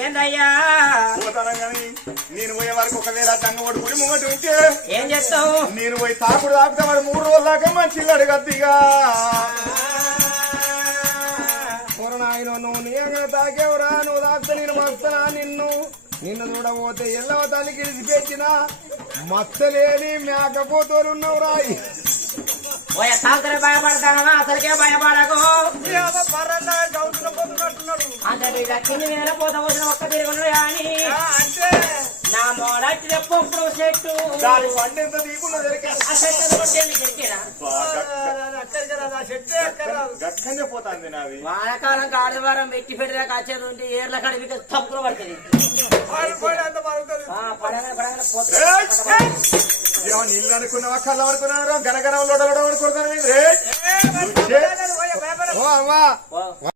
ఏందయ్యా నేను పోయే వరకు ఒకవేళ తంగవాడు గుడి ముంగటి ఉంటే ఏం చేస్తావు నేను పోయి తాకుడు తాకుతా వాడు 3 రోజుల దాకా మంచిల్లాడు గట్టిగా ఆయన నువ్వు నీయంగా తాకేవరా నువ్వు తాకితే నేను మస్తనా నిన్ను చూడబోతే ఎల్లవ తల్లికి ఇడిచిపెట్టిన మచ్చలేని మేకపోతోలు ఉన్నావు రాయి తాగుతనే భయపడతానవా అసలుకే భయపడకు అంటే కింది మీద పోతా పోసిన ఒక్క తిరుగున్నాడు కానీ నా మోడటి ఎప్పుడు చెట్టు వండెంత దీపులో గక్కనే పోతాంది నాది వానకాలం ఆదివారం వెట్టి పెట్టినా కాచేది ఉంటే ఏర్ల కడిపి తప్పులు పడుతుంది నీళ్ళు అనుకున్నావా కళ్ళ అనుకున్నారా గనగనం లోడవడం అనుకుంటున్నాను